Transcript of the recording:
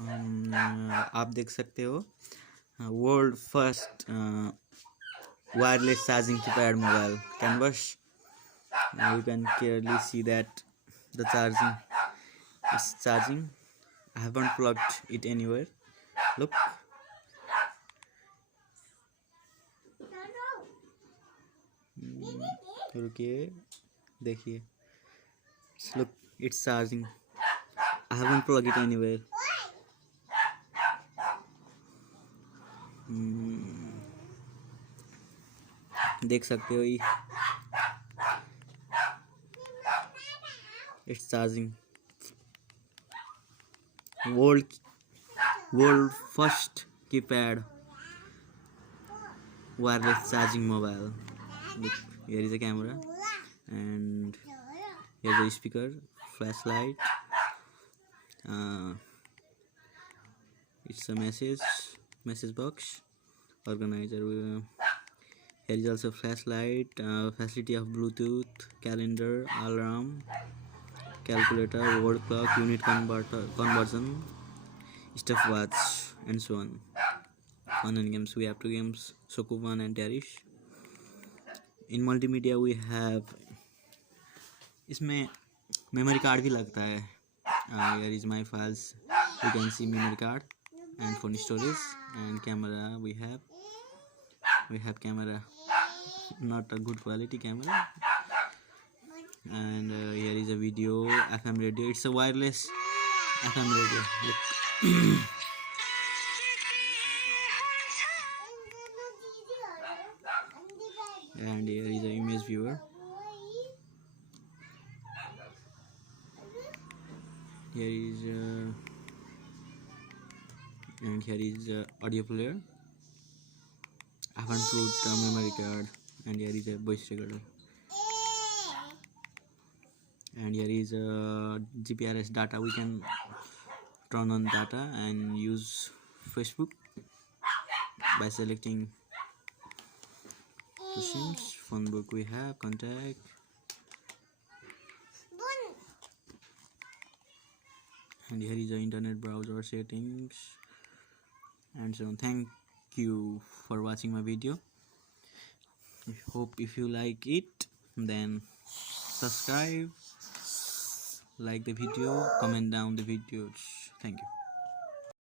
आप देख सकते हो world first wireless charging keypad mobile canvas. You can clearly see that the charging is charging. I haven't plugged it anywhere. Look. रुकिए देखिए. Look, it's charging. I haven't plugged it anywhere. देख सकते हो ये. It's charging. World first keypad wireless charging mobile. Look, here is a camera and here is a speaker, flashlight. It's a message box, organizer. Here is also flashlight, facility of Bluetooth, calendar, alarm, calculator, word clock, unit conversion, stopwatch, and so on. Fun and games. We have two games, Sokuvan and Tarish. In multimedia we have, इसमें memory card भी लगता है. Here is my files. You can see memory card and phone storage and camera. We have camera, not a good quality camera. And here is a video, FM radio. It's a wireless FM radio. Look. And here is a image viewer. Here is audio player. I haven't put the memory card. And here is a voice recorder. And here is GPRS data. We can turn on data and use Facebook by selecting the sims. Phone book we have, contact. And here is the internet browser settings and so on. Thank you for watching my video. I hope if you like it, then subscribe, like the video, comment down the videos. Thank you.